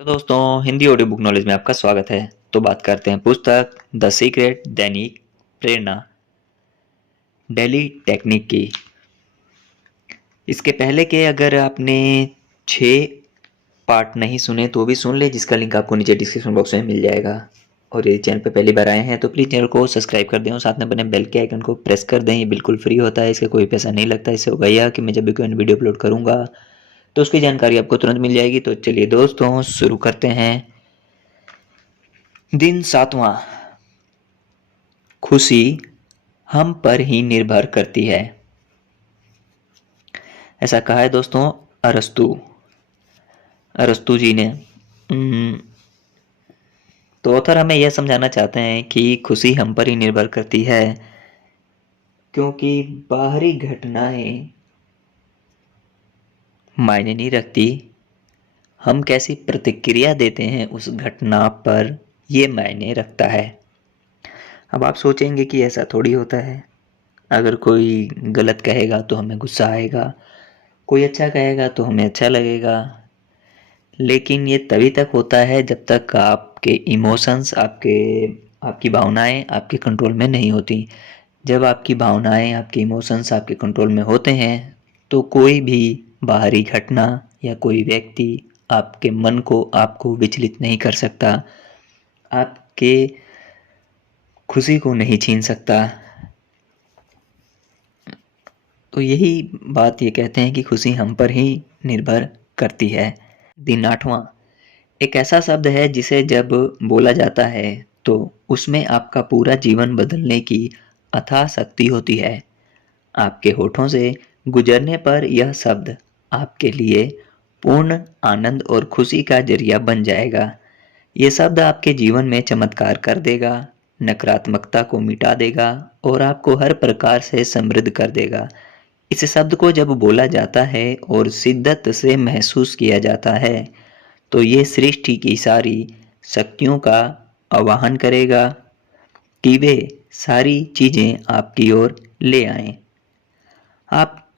Hello दोस्तों, Hindi audio book knowledge में आपका स्वागत है। तो बात करते हैं पुस्तक the secret Dainik Prerna daily technique की। इसके पहले के अगर आपने 6 पार्ट नहीं सुने तो भी सुन ले, जिसका लिंक आपको नीचे डिस्क्रिप्शन बॉक्स में मिल जाएगा। और यदि चैनल पे पहली बार आए हैं तो प्लीज़ चैनल को सब्सक्राइब कर दें और साथ में बने बेल के आइकन को प्रेस कर दें। ये बिल्कुल फ्री होता है, इसका कोई पैसा नहीं लगता। इससे होगा यह कि मैं जब भी कोई वीडियो अपलोड करूँगा तो उसकी जानकारी आपको तुरंत मिल जाएगी। तो चलिए दोस्तों शुरू करते हैं। दिन 7वां, खुशी हम पर ही निर्भर करती है। ऐसा कहा है दोस्तों अरस्तु अरस्तु जी ने। तो ऑथर हमें यह समझाना चाहते हैं कि खुशी हम पर ही निर्भर करती है, क्योंकि बाहरी घटनाएं मायने नहीं रखती। हम कैसी प्रतिक्रिया देते हैं उस घटना पर, ये मायने रखता है। अब आप सोचेंगे कि ऐसा थोड़ी होता है। अगर कोई गलत कहेगा तो हमें गुस्सा आएगा, कोई अच्छा कहेगा तो हमें अच्छा लगेगा। लेकिन ये तभी तक होता है जब तक आपके इमोशंस, आपकी भावनाएं आपके कंट्रोल में नहीं होती। जब आपकी भावनाएं, आपके इमोशंस आपके कंट्रोल में होते हैं तो कोई भी बाहरी घटना या कोई व्यक्ति आपके मन को, आपको विचलित नहीं कर सकता, आपके खुशी को नहीं छीन सकता। तो यही बात ये कहते हैं कि खुशी हम पर ही निर्भर करती है। दिन 8वां, एक ऐसा शब्द है जिसे जब बोला जाता है तो उसमें आपका पूरा जीवन बदलने की अथाह शक्ति होती है। आपके होठों से गुजरने पर यह शब्द आपके लिए पूर्ण आनंद और खुशी का जरिया बन जाएगा। ये शब्द आपके जीवन में चमत्कार कर देगा, नकारात्मकता को मिटा देगा और आपको हर प्रकार से समृद्ध कर देगा। इस शब्द को जब बोला जाता है और शिद्दत से महसूस किया जाता है तो ये सृष्टि की सारी शक्तियों का आवाहन करेगा कि वे सारी चीजें आपकी ओर ले आएं।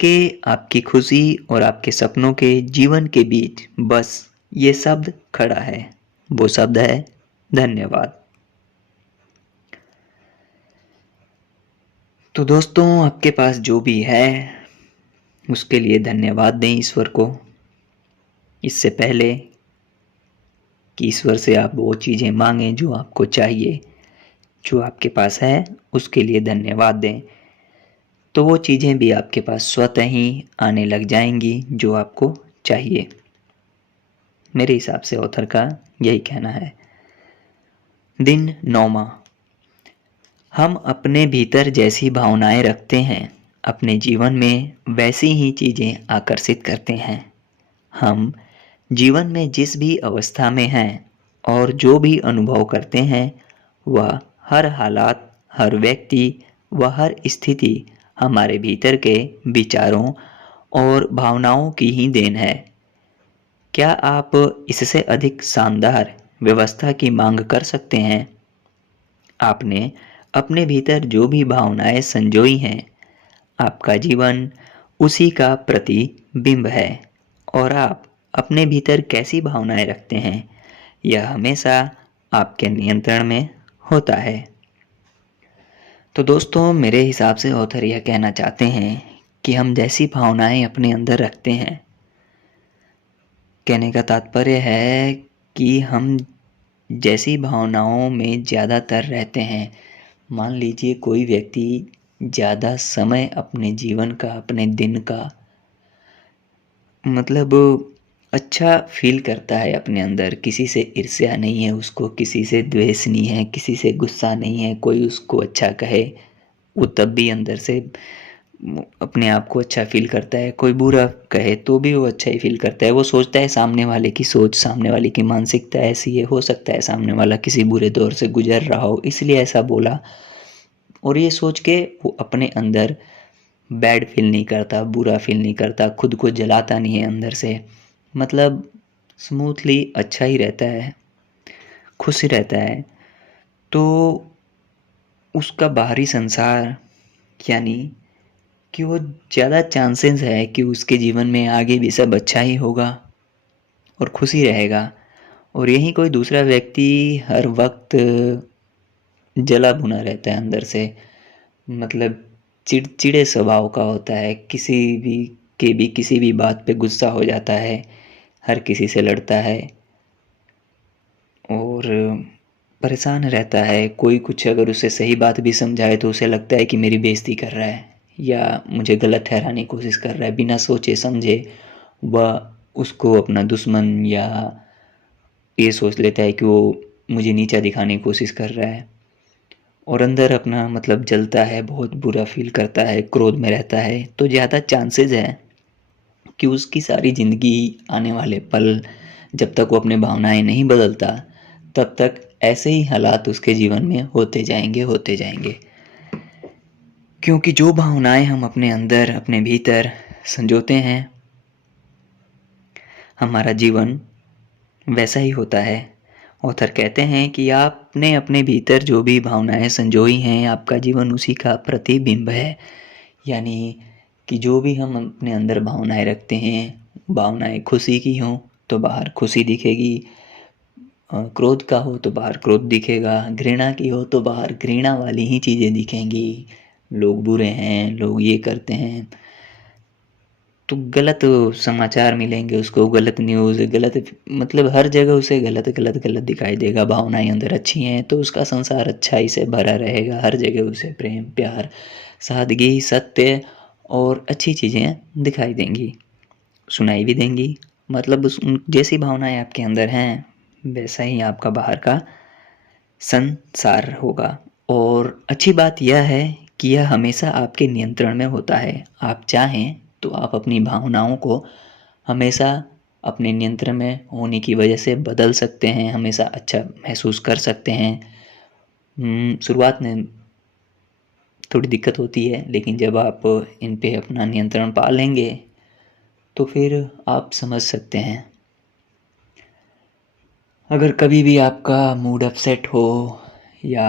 आपकी खुशी और आपके सपनों के जीवन के बीच बस ये शब्द खड़ा है। वो शब्द है धन्यवाद। तो दोस्तों, आपके पास जो भी है उसके लिए धन्यवाद दें ईश्वर को। इससे पहले कि ईश्वर से आप वो चीज़ें मांगें जो आपको चाहिए, जो आपके पास है उसके लिए धन्यवाद दें, तो वो चीज़ें भी आपके पास स्वतः ही आने लग जाएंगी जो आपको चाहिए। मेरे हिसाब से ऑथर का यही कहना है। दिन 9वां, हम अपने भीतर जैसी भावनाएं रखते हैं अपने जीवन में वैसी ही चीज़ें आकर्षित करते हैं। हम जीवन में जिस भी अवस्था में हैं और जो भी अनुभव करते हैं वह हर हालात, हर व्यक्ति व हर स्थिति हमारे भीतर के विचारों और भावनाओं की ही देन है। क्या आप इससे अधिक शानदार व्यवस्था की मांग कर सकते हैं? आपने अपने भीतर जो भी भावनाएं संजोई हैं, आपका जीवन उसी का प्रतिबिंब है। और आप अपने भीतर कैसी भावनाएं रखते हैं यह हमेशा आपके नियंत्रण में होता है। तो दोस्तों, मेरे हिसाब से ऑथर यह कहना चाहते हैं कि हम जैसी भावनाएं अपने अंदर रखते हैं, कहने का तात्पर्य है कि हम जैसी भावनाओं में ज़्यादातर रहते हैं। मान लीजिए कोई व्यक्ति ज़्यादा समय अपने जीवन का, अपने दिन का मतलब अच्छा फील करता है अपने अंदर, किसी से ईर्ष्या नहीं है उसको, किसी से द्वेष नहीं है, किसी से गुस्सा नहीं है। कोई उसको अच्छा कहे वो तब भी अंदर से अपने आप को अच्छा फील करता है, कोई बुरा कहे तो भी वो अच्छा ही फील करता है। वो सोचता है सामने वाले की सोच, सामने वाले की मानसिकता ऐसी है, हो सकता है सामने वाला किसी बुरे दौर से गुजर रहा हो इसलिए ऐसा बोला। और ये सोच के वो अपने अंदर बैड फील नहीं करता, बुरा फील नहीं करता, खुद को जलाता नहीं है अंदर से। मतलब स्मूथली अच्छा ही रहता है, खुश रहता है। तो उसका बाहरी संसार, यानी कि वो ज़्यादा चांसेस है कि उसके जीवन में आगे भी सब अच्छा ही होगा और खुशी रहेगा। और यहीं कोई दूसरा व्यक्ति हर वक्त जला भुना रहता है अंदर से, मतलब चिड़चिड़े स्वभाव का होता है, किसी भी बात पे गुस्सा हो जाता है, हर किसी से लड़ता है और परेशान रहता है। कोई कुछ अगर उसे सही बात भी समझाए तो उसे लगता है कि मेरी बेइज्जती कर रहा है या मुझे गलत ठहराने की कोशिश कर रहा है। बिना सोचे समझे वह उसको अपना दुश्मन या ये सोच लेता है कि वो मुझे नीचा दिखाने की कोशिश कर रहा है और अंदर अपना मतलब जलता है, बहुत बुरा फील करता है, क्रोध में रहता है। तो ज़्यादा चांसेस है कि उसकी सारी ज़िंदगी, आने वाले पल, जब तक वो अपने भावनाएं नहीं बदलता तब तक ऐसे ही हालात उसके जीवन में होते जाएंगे। क्योंकि जो भावनाएं हम अपने अंदर, अपने भीतर संजोते हैं, हमारा जीवन वैसा ही होता है। ऑथर कहते हैं कि आपने अपने भीतर जो भी भावनाएं संजोई हैं, आपका जीवन उसी का प्रतिबिंब है। यानी कि जो भी हम अपने अंदर भावनाएं रखते हैं, भावनाएं खुशी की हों तो बाहर खुशी दिखेगी, क्रोध का हो तो बाहर क्रोध दिखेगा, घृणा की हो तो बाहर घृणा वाली ही चीज़ें दिखेंगी। लोग बुरे हैं, लोग ये करते हैं तो गलत समाचार मिलेंगे उसको, गलत न्यूज़, गलत, मतलब हर जगह उसे गलत गलत गलत दिखाई देगा। भावनाएं अंदर अच्छी हैं तो उसका संसार अच्छाई से भरा रहेगा, हर जगह उसे प्रेम, प्यार, सादगी, सत्य और अच्छी चीज़ें दिखाई देंगी, सुनाई भी देंगी। मतलब उस जैसी भावनाएं आपके अंदर हैं वैसा ही आपका बाहर का संसार होगा। और अच्छी बात यह है कि यह हमेशा आपके नियंत्रण में होता है। आप चाहें तो आप अपनी भावनाओं को हमेशा अपने नियंत्रण में होने की वजह से बदल सकते हैं, हमेशा अच्छा महसूस कर सकते हैं। शुरुआत में थोड़ी दिक्कत होती है, लेकिन जब आप इन पे अपना नियंत्रण पा लेंगे तो फिर आप समझ सकते हैं। अगर कभी भी आपका मूड अपसेट हो या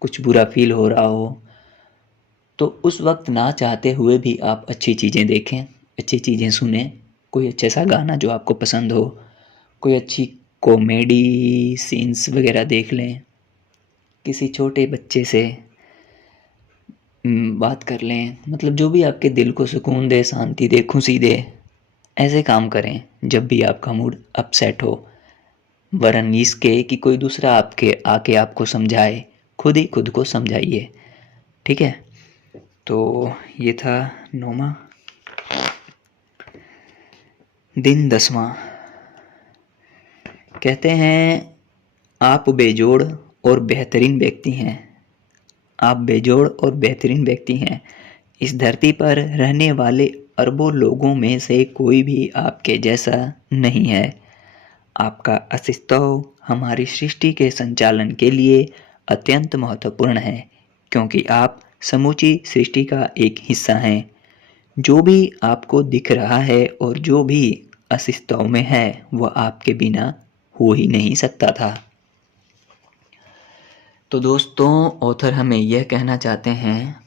कुछ बुरा फील हो रहा हो तो उस वक्त ना चाहते हुए भी आप अच्छी चीज़ें देखें, अच्छी चीज़ें सुनें। कोई अच्छा सा गाना जो आपको पसंद हो, कोई अच्छी कॉमेडी सीन्स वगैरह देख लें, किसी छोटे बच्चे से बात कर लें, मतलब जो भी आपके दिल को सुकून दे, शांति दे, खुशी दे, ऐसे काम करें जब भी आपका मूड अपसेट हो। वरन इसके कि कोई दूसरा आपके आके आपको समझाए, खुद ही खुद को समझाइए। ठीक है, तो ये था 9वां। दिन 10वां। कहते हैं आप बेजोड़ और बेहतरीन व्यक्ति हैं। आप बेजोड़ और बेहतरीन व्यक्ति हैं। इस धरती पर रहने वाले अरबों लोगों में से कोई भी आपके जैसा नहीं है। आपका अस्तित्व हमारी सृष्टि के संचालन के लिए अत्यंत महत्वपूर्ण है, क्योंकि आप समूची सृष्टि का एक हिस्सा हैं। जो भी आपको दिख रहा है और जो भी अस्तित्व में है वह आपके बिना हो ही नहीं सकता था। तो दोस्तों, ऑथर हमें यह कहना चाहते हैं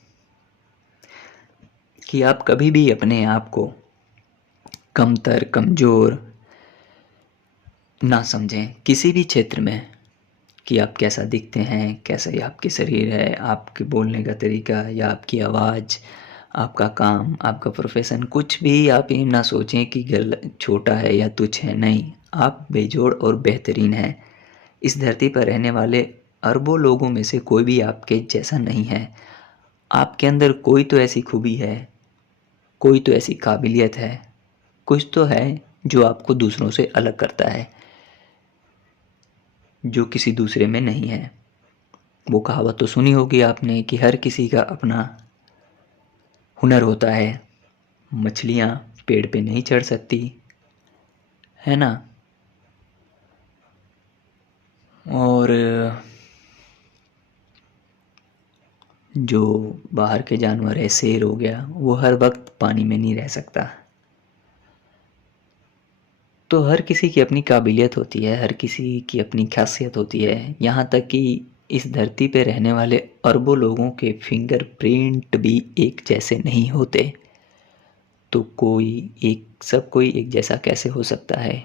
कि आप कभी भी अपने आप को कमतर, कमज़ोर ना समझें किसी भी क्षेत्र में, कि आप कैसा दिखते हैं, कैसा ही आपके शरीर है, आपके बोलने का तरीका या आपकी आवाज़, आपका काम, आपका प्रोफेशन, कुछ भी आप ये ना सोचें कि छोटा है या तुच्छ है। नहीं, आप बेजोड़ और बेहतरीन हैं। इस धरती पर रहने वाले अरबों लोगों में से कोई भी आपके जैसा नहीं है। आपके अंदर कोई तो ऐसी खूबी है, कोई तो ऐसी काबिलियत है, कुछ तो है जो आपको दूसरों से अलग करता है, जो किसी दूसरे में नहीं है। वो कहावत तो सुनी होगी आपने कि हर किसी का अपना हुनर होता है, मछलियाँ पेड़ पे नहीं चढ़ सकती, है ना। और जो बाहर के जानवर है, शेर हो गया, वो हर वक्त पानी में नहीं रह सकता। तो हर किसी की अपनी काबिलियत होती है, हर किसी की अपनी खासियत होती है। यहाँ तक कि इस धरती पे रहने वाले अरबों लोगों के फिंगरप्रिंट भी एक जैसे नहीं होते। तो कोई एक जैसा कैसे हो सकता है।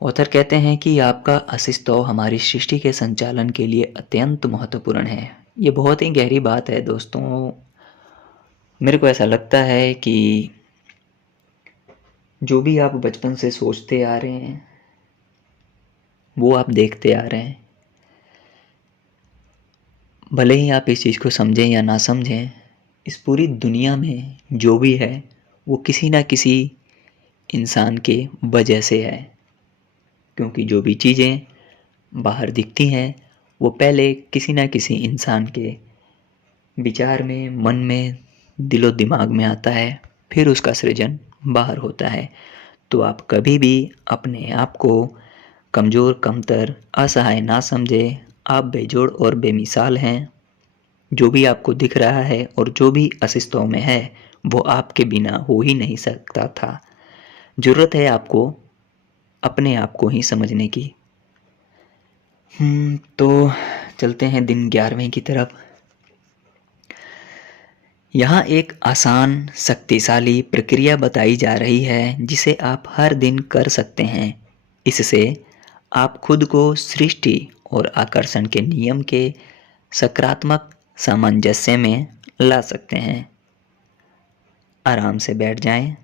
ऑथर कहते हैं कि आपका अस्तित्व हमारी सृष्टि के संचालन के लिए अत्यंत महत्वपूर्ण है। ये बहुत ही गहरी बात है दोस्तों। मेरे को ऐसा लगता है कि जो भी आप बचपन से सोचते आ रहे हैं वो आप देखते आ रहे हैं। भले ही आप इस चीज़ को समझें या ना समझें, इस पूरी दुनिया में जो भी है वो किसी ना किसी इंसान के वजह से है। क्योंकि जो भी चीज़ें बाहर दिखती हैं वो पहले किसी ना किसी इंसान के विचार में, मन में, दिलो दिमाग में आता है, फिर उसका सृजन बाहर होता है। तो आप कभी भी अपने आप को कमज़ोर, कमतर, असहाय ना समझे। आप बेजोड़ और बेमिसाल हैं। जो भी आपको दिख रहा है और जो भी अस्तित्व में है वो आपके बिना हो ही नहीं सकता था। ज़रूरत है आपको अपने आप को ही समझने की। तो चलते हैं दिन 11वें की तरफ। यहाँ एक आसान, शक्तिशाली प्रक्रिया बताई जा रही है जिसे आप हर दिन कर सकते हैं। इससे आप खुद को सृष्टि और आकर्षण के नियम के सकारात्मक सामंजस्य में ला सकते हैं। आराम से बैठ जाएं।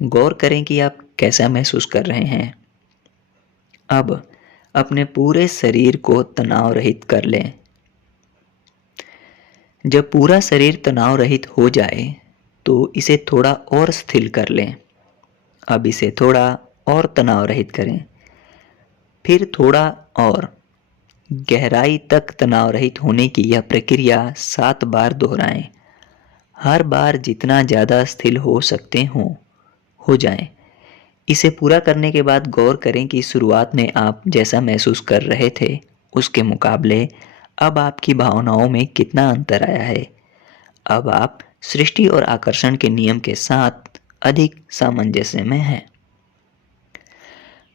गौर करें कि आप कैसा महसूस कर रहे हैं। अब अपने पूरे शरीर को तनाव रहित कर लें। जब पूरा शरीर तनाव रहित हो जाए तो इसे थोड़ा और स्थिर कर लें। अब इसे थोड़ा और तनाव रहित करें, फिर थोड़ा और। गहराई तक तनाव रहित होने की यह प्रक्रिया 7 बार दोहराएं। हर बार जितना ज़्यादा स्थिर हो सकते हो जाएं। इसे पूरा करने के बाद गौर करें कि शुरुआत में आप जैसा महसूस कर रहे थे उसके मुकाबले अब आपकी भावनाओं में कितना अंतर आया है। अब आप सृष्टि और आकर्षण के नियम के साथ अधिक सामंजस्य में हैं।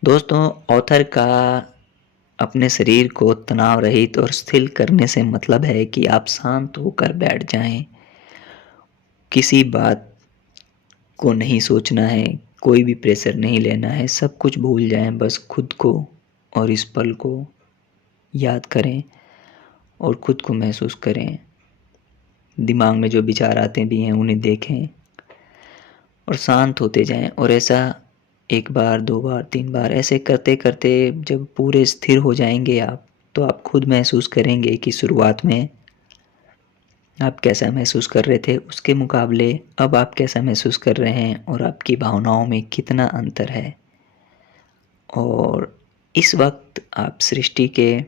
दोस्तों, ऑथर का अपने शरीर को तनाव रहित और स्थिर करने से मतलब है कि आप शांत होकर बैठ जाएं। किसी बात को नहीं सोचना है, कोई भी प्रेशर नहीं लेना है, सब कुछ भूल जाएं। बस खुद को और इस पल को याद करें और खुद को महसूस करें। दिमाग में जो विचार आते भी हैं उन्हें देखें और शांत होते जाएं। और ऐसा 1 बार, 2 बार, 3 बार ऐसे करते करते जब पूरे स्थिर हो जाएंगे आप, तो आप खुद महसूस करेंगे कि शुरुआत में आप कैसा महसूस कर रहे थे उसके मुकाबले अब आप कैसा महसूस कर रहे हैं और आपकी भावनाओं में कितना अंतर है। और इस वक्त आप सृष्टि के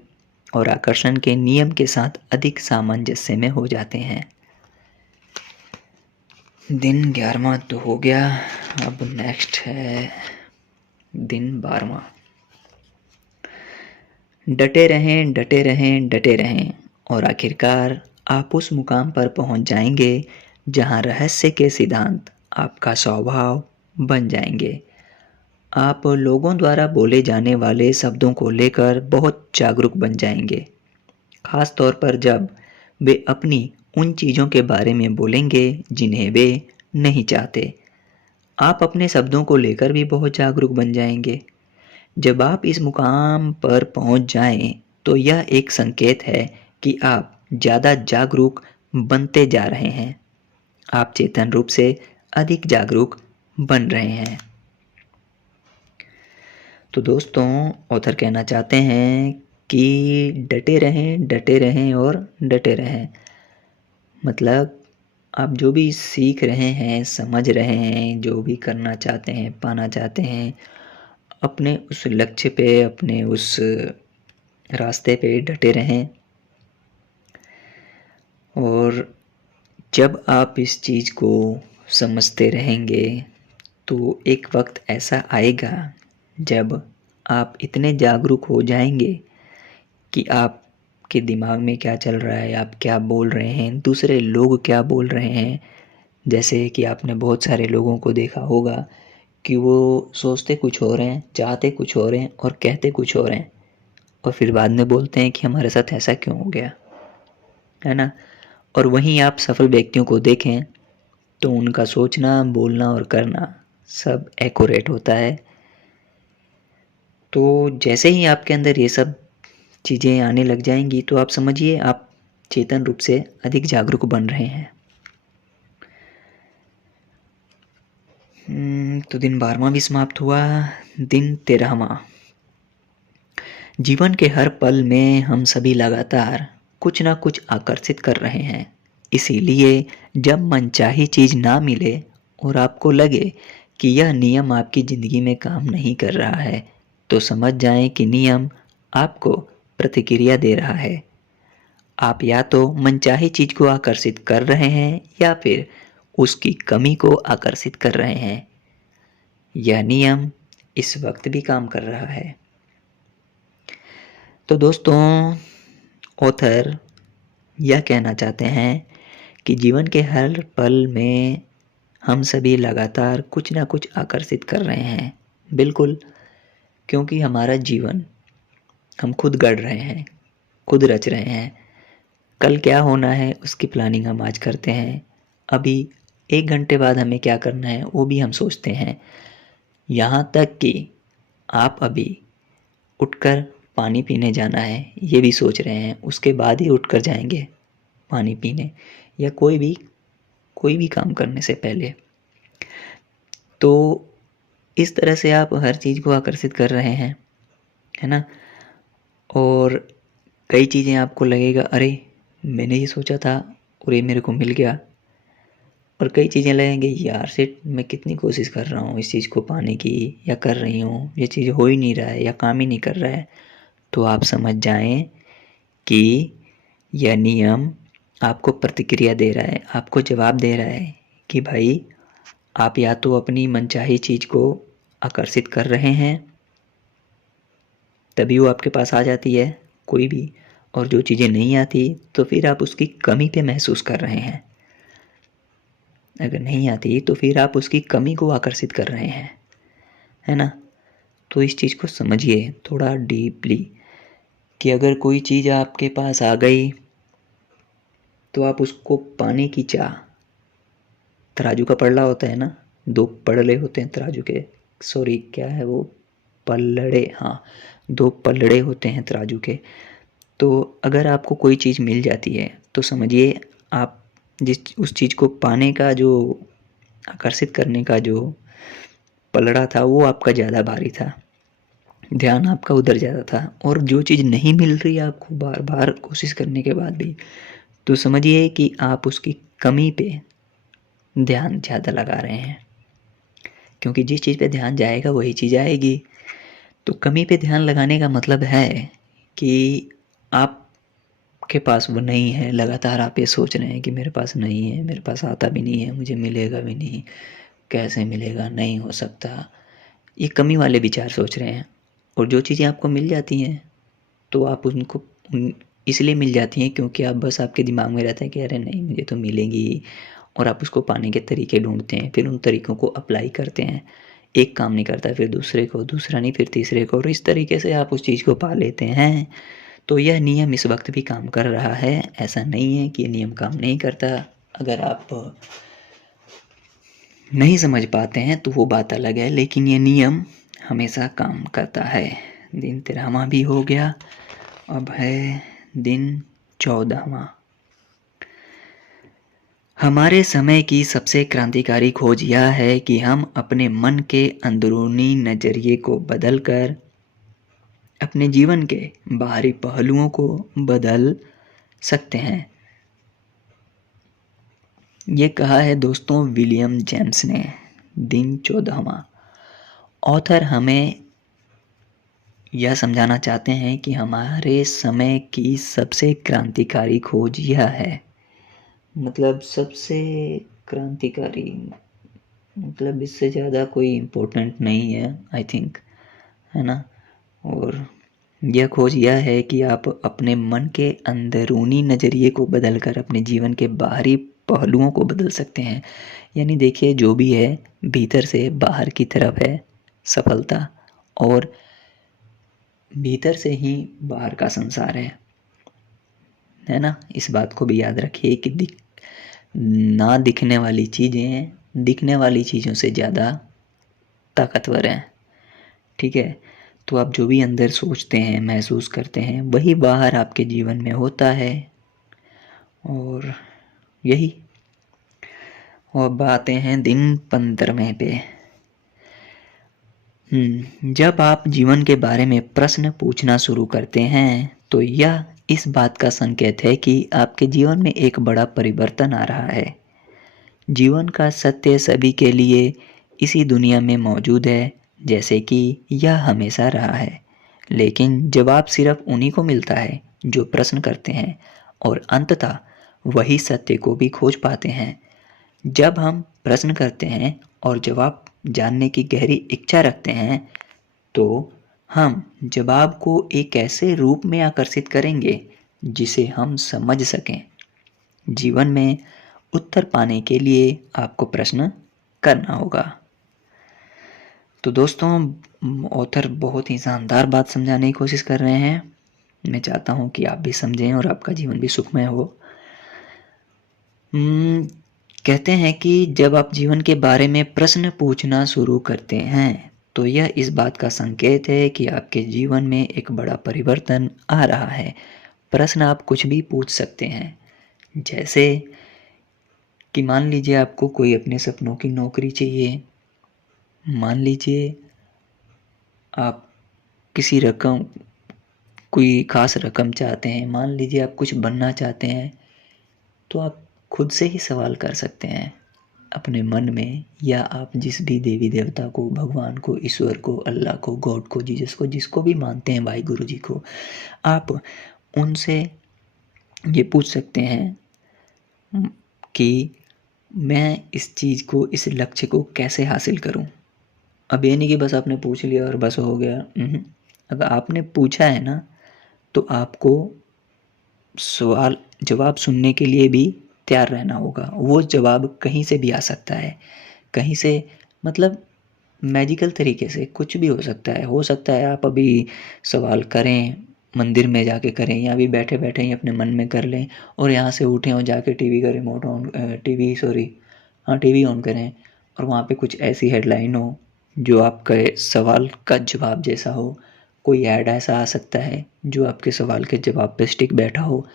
और आकर्षण के नियम के साथ अधिक सामंजस्य में हो जाते हैं। दिन 11वां तो हो गया। अब नेक्स्ट है दिन 12वां। डटे रहें, डटे रहें, डटे रहें और आखिरकार आप उस मुकाम पर पहुंच जाएंगे जहां रहस्य के सिद्धांत आपका स्वभाव बन जाएंगे। आप लोगों द्वारा बोले जाने वाले शब्दों को लेकर बहुत जागरूक बन जाएंगे, खास तौर पर जब वे अपनी उन चीज़ों के बारे में बोलेंगे जिन्हें वे नहीं चाहते। आप अपने शब्दों को लेकर भी बहुत जागरूक बन जाएंगे। जब आप इस मुकाम पर पहुंच जाएं, तो यह एक संकेत है कि आप ज़्यादा जागरूक बनते जा रहे हैं। आप चेतन रूप से अधिक जागरूक बन रहे हैं। तो दोस्तों, ऑथर कहना चाहते हैं कि डटे रहें और डटे रहें। मतलब आप जो भी सीख रहे हैं, समझ रहे हैं, जो भी करना चाहते हैं, पाना चाहते हैं, अपने उस लक्ष्य पे, अपने उस रास्ते पे डटे रहें। और जब आप इस चीज़ को समझते रहेंगे तो एक वक्त ऐसा आएगा जब आप इतने जागरूक हो जाएंगे कि आपके दिमाग में क्या चल रहा है, आप क्या बोल रहे हैं, दूसरे लोग क्या बोल रहे हैं। जैसे कि आपने बहुत सारे लोगों को देखा होगा कि वो सोचते कुछ और हैं, चाहते कुछ और हैं और कहते कुछ और हैं, और फिर बाद में बोलते हैं कि हमारे साथ ऐसा क्यों हो गया, है ना। और वहीं आप सफल व्यक्तियों को देखें तो उनका सोचना, बोलना और करना सब एक्यूरेट होता है। तो जैसे ही आपके अंदर ये सब चीज़ें आने लग जाएंगी तो आप समझिए आप चेतन रूप से अधिक जागरूक बन रहे हैं। तो दिन 12वां भी समाप्त हुआ। दिन 13वां। जीवन के हर पल में हम सभी लगातार कुछ ना कुछ आकर्षित कर रहे हैं। इसीलिए जब मनचाही चीज़ ना मिले और आपको लगे कि यह नियम आपकी ज़िंदगी में काम नहीं कर रहा है, तो समझ जाएं कि नियम आपको प्रतिक्रिया दे रहा है। आप या तो मनचाही चीज़ को आकर्षित कर रहे हैं या फिर उसकी कमी को आकर्षित कर रहे हैं। यह नियम इस वक्त भी काम कर रहा है। तो दोस्तों, ऑथर यह कहना चाहते हैं कि जीवन के हर पल में हम सभी लगातार कुछ ना कुछ आकर्षित कर रहे हैं। बिल्कुल, क्योंकि हमारा जीवन हम खुद गढ़ रहे हैं, खुद रच रहे हैं। कल क्या होना है उसकी प्लानिंग हम आज करते हैं। अभी 1 घंटे बाद हमें क्या करना है वो भी हम सोचते हैं। यहाँ तक कि आप अभी उठकर पानी पीने जाना है ये भी सोच रहे हैं, उसके बाद ही उठकर जाएंगे पानी पीने या कोई भी काम करने से पहले। तो इस तरह से आप हर चीज़ को आकर्षित कर रहे हैं, है ना। और कई चीज़ें आपको लगेगा अरे मैंने ये सोचा था और ये मेरे को मिल गया, और कई चीज़ें लगेंगी यार सेट मैं कितनी कोशिश कर रहा हूँ इस चीज़ को पाने की या कर रही हूँ, ये चीज़ हो ही नहीं रहा है या काम ही नहीं कर रहा है। तो आप समझ जाएं कि यह नियम आपको प्रतिक्रिया दे रहा है, आपको जवाब दे रहा है कि भाई आप या तो अपनी मनचाही चीज़ को आकर्षित कर रहे हैं, तभी वो आपके पास आ जाती है कोई भी, और जो चीज़ें नहीं आती तो फिर आप उसकी कमी पे महसूस कर रहे हैं। अगर नहीं आती तो फिर आप उसकी कमी को आकर्षित कर रहे हैं, है ना। तो इस चीज़ को समझिए थोड़ा डीपली कि अगर कोई चीज़ आपके पास आ गई तो आप उसको पाने की चाह, तराजू का पलड़ा होता है ना, 2 पलड़े होते हैं तराजू के, सॉरी क्या है वो, पलड़े, हाँ 2 पलड़े होते हैं तराजू के। तो अगर आपको कोई चीज़ मिल जाती है तो समझिए आप जिस उस चीज़ को पाने का जो आकर्षित करने का जो पलड़ा था वो आपका ज़्यादा भारी था, ध्यान आपका उधर ज़्यादा था। और जो चीज़ नहीं मिल रही आपको बार बार कोशिश करने के बाद भी, तो समझिए कि आप उसकी कमी पे ध्यान ज़्यादा लगा रहे हैं, क्योंकि जिस चीज़ पे ध्यान जाएगा वही चीज़ आएगी। तो कमी पे ध्यान लगाने का मतलब है कि आपके पास वो नहीं है, लगातार आप ये सोच रहे हैं कि मेरे पास नहीं है, मेरे पास आता भी नहीं है, मुझे मिलेगा भी नहीं, कैसे मिलेगा, नहीं हो सकता, ये कमी वाले विचार सोच रहे हैं। और जो चीज़ें आपको मिल जाती हैं तो आप उनको इसलिए मिल जाती हैं क्योंकि आप बस आपके दिमाग में रहता है कि अरे नहीं मुझे तो मिलेंगी, और आप उसको पाने के तरीके ढूंढते हैं, फिर उन तरीक़ों को अप्लाई करते हैं। एक काम नहीं करता फिर दूसरे को, दूसरा नहीं फिर तीसरे को, और इस तरीके से आप उस चीज़ को पा लेते हैं। तो यह नियम इस वक्त भी काम कर रहा है, ऐसा नहीं है कि ये नियम काम नहीं करता। अगर आप नहीं समझ पाते हैं तो वो बात अलग है, लेकिन ये नियम हमेशा काम करता है। दिन 13वां भी हो गया, अब है दिन 14वां। हमारे समय की सबसे क्रांतिकारी खोज यह है कि हम अपने मन के अंदरूनी नज़रिए को बदलकर अपने जीवन के बाहरी पहलुओं को बदल सकते हैं। ये कहा है दोस्तों विलियम जेम्स ने। दिन 14वां। ऑथर हमें यह समझाना चाहते हैं कि हमारे समय की सबसे क्रांतिकारी खोज यह है, मतलब सबसे क्रांतिकारी, मतलब इससे ज़्यादा कोई इम्पोर्टेंट नहीं है आई थिंक, है ना। और यह खोज यह है कि आप अपने मन के अंदरूनी नज़रिए को बदलकर अपने जीवन के बाहरी पहलुओं को बदल सकते हैं। यानी देखिए जो भी है भीतर से बाहर की तरफ है सफलता, और भीतर से ही बाहर का संसार है ना। इस बात को भी याद रखिए कि ना दिखने वाली चीज़ें दिखने वाली चीज़ों से ज़्यादा ताकतवर हैं, ठीक है। तो आप जो भी अंदर सोचते हैं, महसूस करते हैं, वही बाहर आपके जीवन में होता है। और यही। और अब आते हैं दिन 15वें पे। जब आप जीवन के बारे में प्रश्न पूछना शुरू करते हैं तो यह इस बात का संकेत है कि आपके जीवन में एक बड़ा परिवर्तन आ रहा है। जीवन का सत्य सभी के लिए इसी दुनिया में मौजूद है, जैसे कि यह हमेशा रहा है। लेकिन जवाब सिर्फ उन्हीं को मिलता है जो प्रश्न करते हैं और अंततः वही सत्य को भी खोज पाते हैं। जब हम प्रश्न करते हैं और जवाब जानने की गहरी इच्छा रखते हैं तो हम जवाब को एक ऐसे रूप में आकर्षित करेंगे जिसे हम समझ सकें। जीवन में उत्तर पाने के लिए आपको प्रश्न करना होगा। तो दोस्तों, ऑथर बहुत ही शानदार बात समझाने की कोशिश कर रहे हैं। मैं चाहता हूँ कि आप भी समझें और आपका जीवन भी सुखमय हो। कहते हैं कि जब आप जीवन के बारे में प्रश्न पूछना शुरू करते हैं तो यह इस बात का संकेत है कि आपके जीवन में एक बड़ा परिवर्तन आ रहा है। प्रश्न आप कुछ भी पूछ सकते हैं, जैसे कि मान लीजिए आपको कोई अपने सपनों की नौकरी चाहिए, मान लीजिए आप किसी रकम कोई खास रकम चाहते हैं, मान लीजिए आप कुछ बनना चाहते हैं, तो आप खुद से ही सवाल कर सकते हैं अपने मन में, या आप जिस भी देवी देवता को, भगवान को, ईश्वर को, अल्लाह को, गॉड को, जीसस को, जिसको भी मानते हैं, भाई गुरु जी को, आप उनसे ये पूछ सकते हैं कि मैं इस चीज़ को, इस लक्ष्य को कैसे हासिल करूं। अब ये नहीं कि बस आपने पूछ लिया और बस हो गया। अगर आपने पूछा है ना, तो आपको सवाल जवाब सुनने के लिए भी तैयार रहना होगा। वो जवाब कहीं से भी आ सकता है, कहीं से, मतलब मैजिकल तरीके से कुछ भी हो सकता है। हो सकता है आप अभी सवाल करें, मंदिर में जाके करें, या अभी बैठे बैठे ही अपने मन में कर लें और यहाँ से उठें और जाके टीवी का रिमोट ऑन, टीवी ऑन करें और वहाँ पे कुछ ऐसी हेडलाइन हो जो आपके सवाल का जवाब जैसा हो। कोई ऐड ऐसा आ सकता है जो आपके सवाल के जवाब पे स्टिक बैठा हो,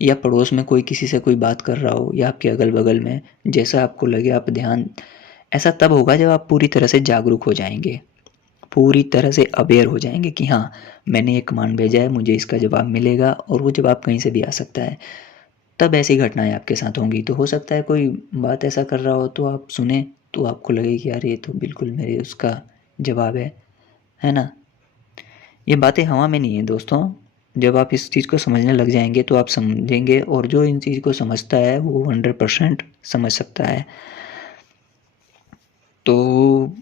या पड़ोस में कोई किसी से कोई बात कर रहा हो, या आपके अगल बगल में, जैसा आपको लगे आप ध्यान। ऐसा तब होगा जब आप पूरी तरह से जागरूक हो जाएंगे, पूरी तरह से अवेयर हो जाएंगे कि हाँ, मैंने एक कमांड भेजा है, मुझे इसका जवाब मिलेगा, और वो जवाब कहीं से भी आ सकता है। तब ऐसी घटनाएं आपके साथ होंगी। तो हो सकता है कोई बात ऐसा कर रहा हो तो आप सुने तो आपको लगे कि यार ये तो बिल्कुल मेरे उसका जवाब है ना। ये बातें हवा में नहीं है दोस्तों। जब आप इस चीज़ को समझने लग जाएंगे तो आप समझेंगे, और जो इन चीज़ को समझता है वो 100% समझ सकता है। तो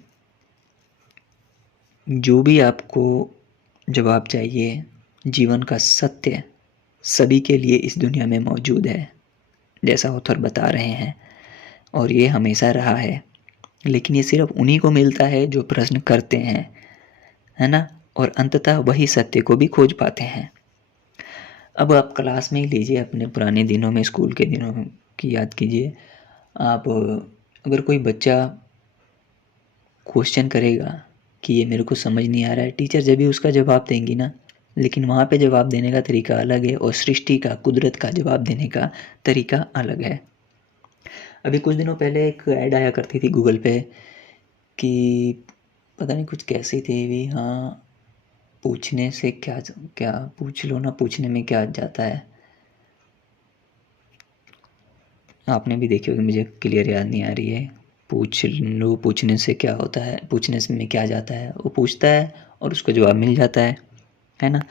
जो भी आपको जवाब चाहिए, जीवन का सत्य सभी के लिए इस दुनिया में मौजूद है, जैसा ऑथर बता रहे हैं, और ये हमेशा रहा है। लेकिन ये सिर्फ उन्हीं को मिलता है जो प्रश्न करते हैं, है ना, और अंततः वही सत्य को भी खोज पाते हैं। अब आप क्लास में ही लीजिए, अपने पुराने दिनों में, स्कूल के दिनों की याद कीजिए। आप अगर कोई बच्चा क्वेश्चन करेगा कि ये मेरे को समझ नहीं आ रहा है, टीचर जब भी उसका जवाब देंगी ना, लेकिन वहाँ पे जवाब देने का तरीका अलग है और सृष्टि का, कुदरत का जवाब देने का तरीका अलग है। अभी कुछ दिनों पहले एक ऐड आया करती थी गूगल पे कि पता नहीं कुछ कैसी थी भी, हाँ, पूछने से क्या क्या पूछ लो ना, पूछने में क्या जाता है। आपने भी देखी होगी, मुझे क्लियर याद नहीं आ रही है। पूछ लो, पूछने से क्या होता है, पूछने से में क्या जाता है। वो पूछता है और उसको जवाब मिल जाता है ना।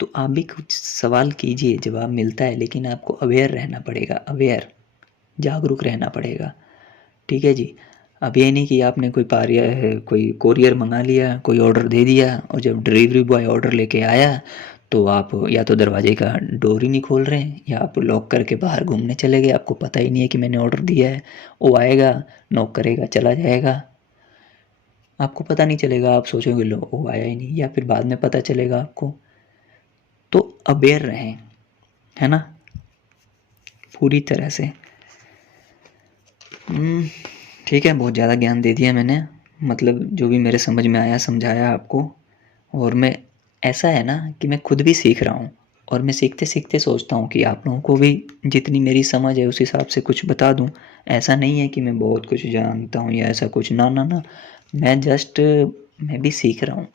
तो आप भी कुछ सवाल कीजिए, जवाब मिलता है, लेकिन आपको अवेयर रहना पड़ेगा, अवेयर, जागरूक रहना पड़ेगा। ठीक है जी। अब ये नहीं कि आपने कोई कोरियर मंगा लिया, कोई ऑर्डर दे दिया, और जब डिलीवरी बॉय ऑर्डर लेके आया तो आप या तो दरवाजे का डोर ही नहीं खोल रहे हैं, या आप लॉक करके बाहर घूमने चले गए। आपको पता ही नहीं है कि मैंने ऑर्डर दिया है। वो आएगा, नॉक करेगा, चला जाएगा, आपको पता नहीं चलेगा। आप सोचोगे लो वो आया ही नहीं, या फिर बाद में पता चलेगा आपको। तो अवेयर रहें, है ना, पूरी तरह से। ठीक है, बहुत ज़्यादा ज्ञान दे दिया मैंने, मतलब जो भी मेरे समझ में आया समझाया आपको। और मैं, ऐसा है ना कि मैं खुद भी सीख रहा हूँ, और मैं सीखते सीखते सोचता हूँ कि आप लोगों को भी जितनी मेरी समझ है उस हिसाब से कुछ बता दूँ। ऐसा नहीं है कि मैं बहुत कुछ जानता हूँ या ऐसा कुछ, ना ना ना, मैं भी सीख रहा हूँ।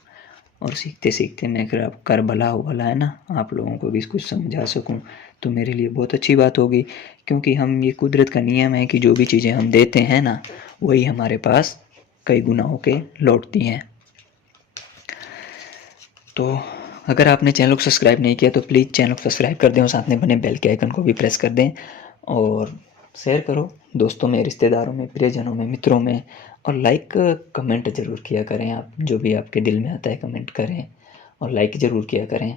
और सीखते सीखते मैं कर भला हो भला, है ना, आप लोगों को भी कुछ समझा सकूं, तो मेरे लिए बहुत अच्छी बात होगी। क्योंकि हम, ये कुदरत का नियम है कि जो भी चीज़ें हम देते हैं ना, वही हमारे पास कई गुना होके लौटती हैं। तो अगर आपने चैनल को सब्सक्राइब नहीं किया तो प्लीज़ चैनल को सब्सक्राइब कर दें और साथ में बने बेल के आइकन को भी प्रेस कर दें, और शेयर करो दोस्तों में, रिश्तेदारों में, प्रियजनों में, मित्रों में। और लाइक कमेंट ज़रूर किया करें, आप जो भी आपके दिल में आता है कमेंट करें और लाइक ज़रूर किया करें।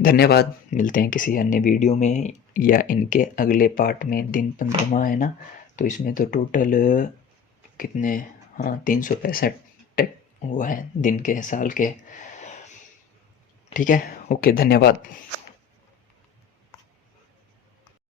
धन्यवाद। मिलते हैं किसी अन्य वीडियो में या इनके अगले पार्ट में। दिन 15वां है ना, तो इसमें तो टोटल कितने, हाँ, 365 वो हैं दिन के, साल के। ठीक है, ओके, धन्यवाद।